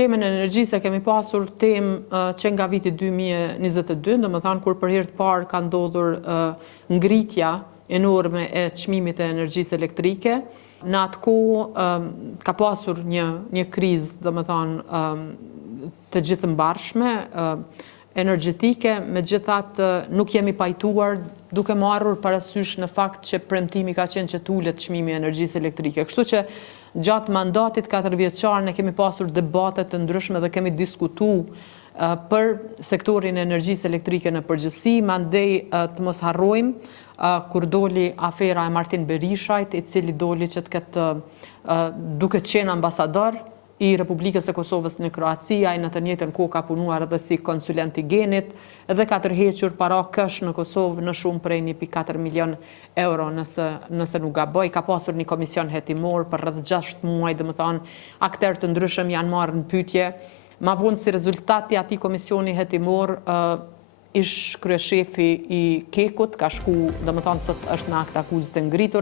temën e energjisë e kemi pasur temë që nga viti 2022, domethënë kur për herë të parë ka ndodhur ngritja enorme e çmimit të energjisë elektrike. Në atë kohë ka pasur një krizë, domethënë të gjithëmbarshme energjetike, megjithatë nuk jemi pajtuar duke marrur parasysh në fakt që premtimi ka qenë që tulet çmimi i energjisë elektrike. Kështu që gjatë mandatit 4 vjeçar ne kemi pasur debate të ndryshme dhe kemi diskutuar për sektorin e energjisë elektrike në përgjithësi, mandej të mos harrojmë kur doli afera e Martin Berishajt, i cili doli që të ketë duke qenë ambasador i Republikës së Kosovës në Kroaci, ai në të njëjtën kohë ka punuar edhe si konsulent i genit dhe ka tërhequr para kësh në Kosovë në shumë prej 1.4 milion euro nëse nuk gaboj. Ka pasur një komision hetimor për rreth 6 muaj, domethënë aktorë të ndryshëm janë marrë në pyetje. Ma vonë si rezultati i atij komisioni hetimor ish kryeshefi i Kekut ka shku, domethënë sot është në akt akuzë të ngritur.